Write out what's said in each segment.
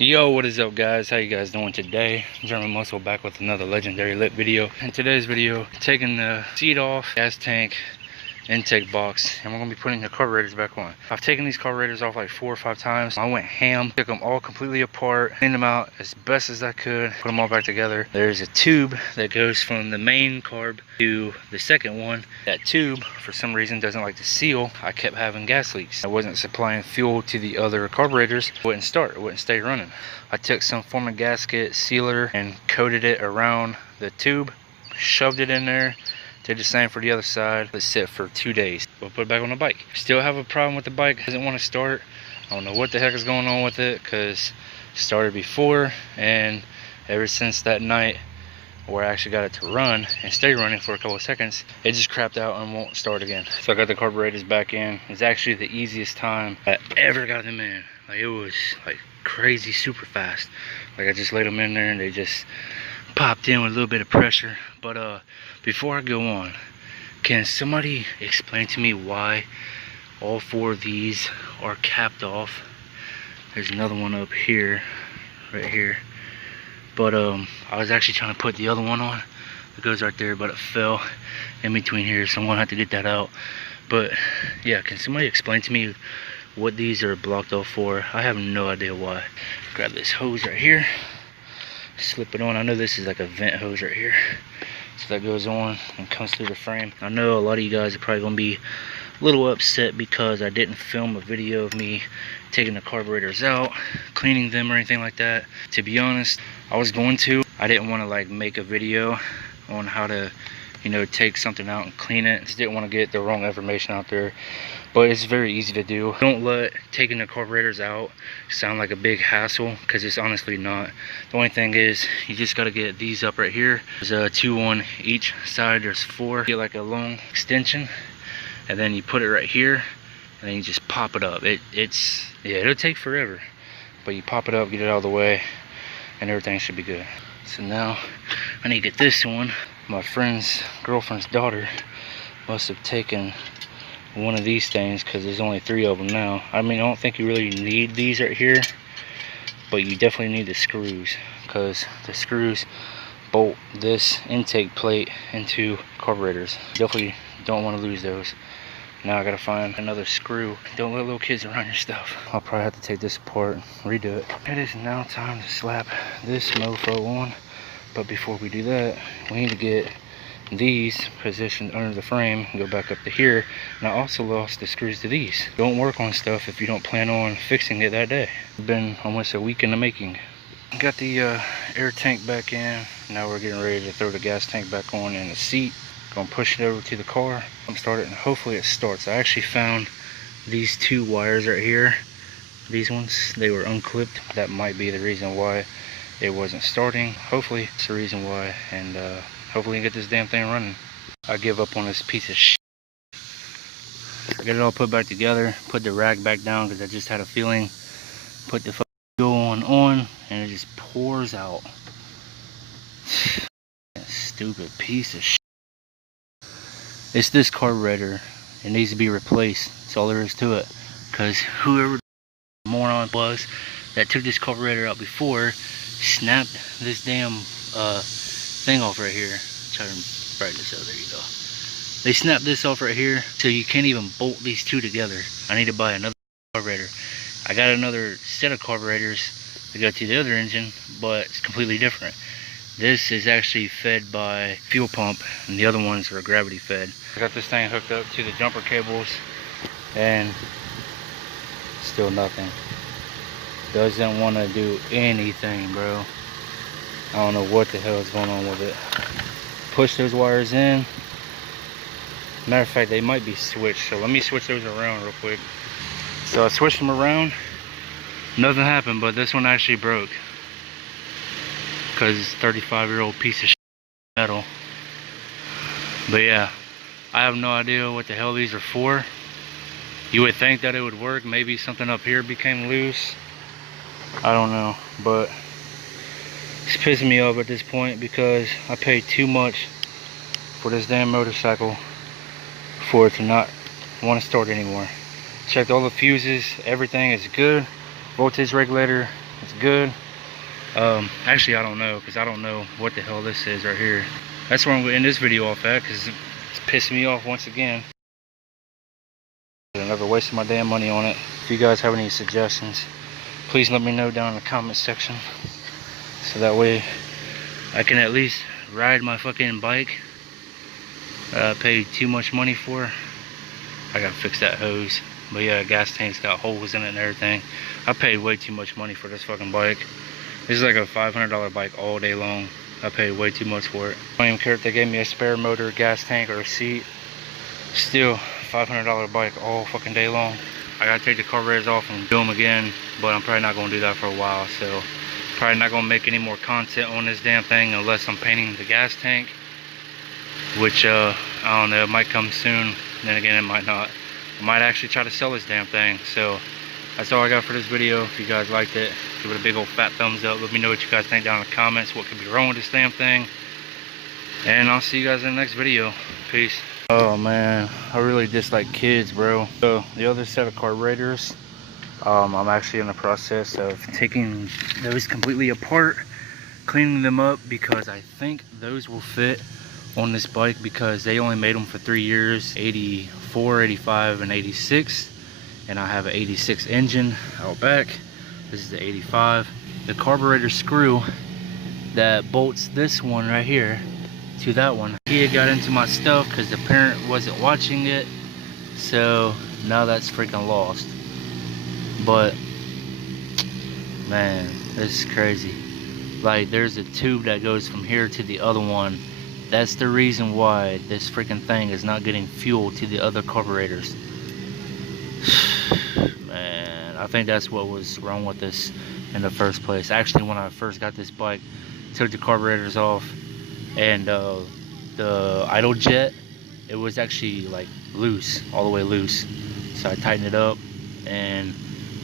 Yo, what is up guys? How you guys doing today? German Muscle back with another legendary lit video. In today's video, taking the seat off, gas tank, intake box, and we're gonna be putting the carburetors back on. I've taken these carburetors off like 4 or 5 times. I went ham, took them all completely apart, cleaned them out as best as I could, put them all back together. There's a tube that goes from the main carb to the second one. That tube, for some reason, doesn't like to seal. I kept having gas leaks. I wasn't supplying fuel to the other carburetors. It wouldn't start, it wouldn't stay running. I took some form of gasket sealer and coated it around the tube, shoved it in there. Did the same for the other side. Let's sit for 2 days. We'll put it back on the bike. Still have a problem with the bike. Doesn't want to start. I don't know what the heck is going on with it, because it started before, and ever since that night where I actually got it to run and stay running for a couple of seconds, it just crapped out and won't start again. So I got the carburetors back in. It's actually the easiest time I ever got them in. Like, it was like crazy super fast. Like, I just laid them in there and they just popped in with a little bit of pressure. But before I go on, can somebody explain to me why all 4 of these are capped off? There's another one up here, right here. But I was actually trying to put the other one on. It goes right there, but it fell in between here, so I'm gonna have to get that out. But yeah, can somebody explain to me what these are blocked off for? I have no idea why. Grab this hose right here, slip it on. I know this is like a vent hose right here, so that goes on and comes through the frame. I know a lot of you guys are probably gonna be a little upset because I didn't film a video of me taking the carburetors out, cleaning them or anything like that. To be honest, I was going to. I didn't want to like make a video on how to, you know, take something out and clean it. Just didn't want to get the wrong information out there. But it's very easy to do. Don't let taking the carburetors out sound like a big hassle, because it's honestly not. The only thing is, you just got to get these up right here. There's 2 on each side. There's 4. Get like a long extension, and then you put it right here, and then you just pop it up. It'll take forever, but you pop it up, get it out of the way, and everything should be good. So now I need to get this one. My friend's girlfriend's daughter must have taken one of these things, because there's only 3 of them now. I mean, I don't think you really need these right here, but you definitely need the screws, because the screws bolt this intake plate into carburetors. Definitely don't want to lose those. Now I gotta find another screw. Don't let little kids around your stuff. I'll probably have to take this apart and redo it. It is now time to slap this mofo on, but before we do that, we need to get these positioned under the frame and go back up to here. And I also lost the screws to these. Don't work on stuff if you don't plan on fixing it that day. It's been almost a week in the making. Got the air tank back in. Now we're getting ready to throw the gas tank back on in the seat. Gonna push it over to the car. I'm starting, and hopefully it starts. I actually found these 2 wires right here. These ones, they were unclipped. That might be the reason why it wasn't starting. Hopefully it's the reason why, and hopefully we can get this damn thing running. I give up on this piece of shit. Get it all put back together, put the rag back down, because I just had a feeling. Put the fuel on, and it just pours out. Stupid piece of shit. It's this carburetor. It needs to be replaced. That's all there is to it. Because whoever the moron was that took this carburetor out before snapped this damn thing off right here. Try to brighten this up. There you go. They snapped this off right here, so you can't even bolt these 2 together. I need to buy another carburetor. I got another set of carburetors to go to the other engine, but it's completely different. This is actually fed by fuel pump, and the other ones are gravity fed. I got this thing hooked up to the jumper cables, and still nothing. Doesn't want to do anything, bro. I don't know what the hell is going on with it. Push those wires in. Matter of fact, they might be switched, so let me switch those around real quick. So I switched them around. Nothing happened, but this one actually broke, because it's a 35-year-old piece of metal. But yeah, I have no idea what the hell these are for. You would think that it would work. Maybe something up here became loose. I don't know, but it's pissing me off at this point, because I paid too much for this damn motorcycle for it to not want to start anymore. Checked all the fuses, everything is good. Voltage regulator It's good. Actually, I don't know, because I don't know what the hell this is right here. That's where I'm going to end this video off at, because it's pissing me off once again. I never wasted my damn money on it. If you guys have any suggestions, please let me know down in the comment section, so that way I can at least ride my fucking bike that I paid too much money for. I gotta fix that hose. But yeah, gas tank's got holes in it and everything. I paid way too much money for this fucking bike. This is like a $500 bike all day long. I paid way too much for it. I don't even care if they gave me a spare motor, gas tank, or a seat. Still, $500 bike all fucking day long. I gotta take the carburetors off and do them again, but I'm probably not gonna do that for a while. So, probably not gonna make any more content on this damn thing unless I'm painting the gas tank. Which, I don't know, it might come soon. Then again, it might not. I might actually try to sell this damn thing. So that's all I got for this video. If you guys liked it, give it a big old fat thumbs up. Let me know what you guys think down in the comments. What could be wrong with this damn thing. And I'll see you guys in the next video. Peace. Oh man, I really dislike kids, bro. So the other set of carburetors, I'm actually in the process of taking those completely apart, cleaning them up, because I think those will fit on this bike, because they only made them for 3 years, 84, 85, and 86. And I have an 86 engine out back. This is the 85. The carburetor screw that bolts this one right here to that one, he had got into my stuff because the parent wasn't watching it, so now that's freaking lost. But man, this is crazy. Like, there's a tube that goes from here to the other one. That's the reason why this freaking thing is not getting fuel to the other carburetors. Man, I think that's what was wrong with this in the first place. Actually, when I first got this bike, took the carburetors off, and the idle jet, it was actually like loose, all the way loose. So I tightened it up, and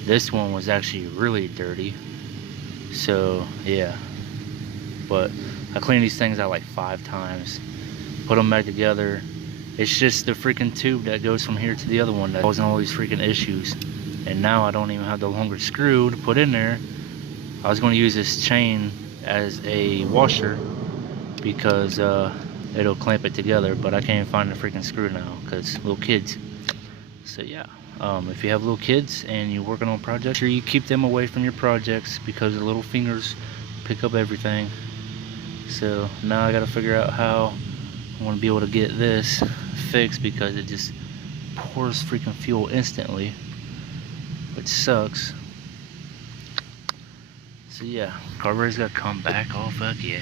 this one was actually really dirty. So yeah, but I cleaned these things out like 5 times, put them back together. It's just the freaking tube that goes from here to the other one that causing all these freaking issues. And now I don't even have the longer screw to put in there. I was going to use this chain as a washer, because it'll clamp it together, but I can't find the freaking screw now because little kids. So yeah, if you have little kids and you're working on projects, make sure you keep them away from your projects, because their little fingers pick up everything. So now I gotta figure out how I want to be able to get this fixed, because it just pours freaking fuel instantly, which sucks. So yeah, carburetor's gotta come back. Oh fuck yeah.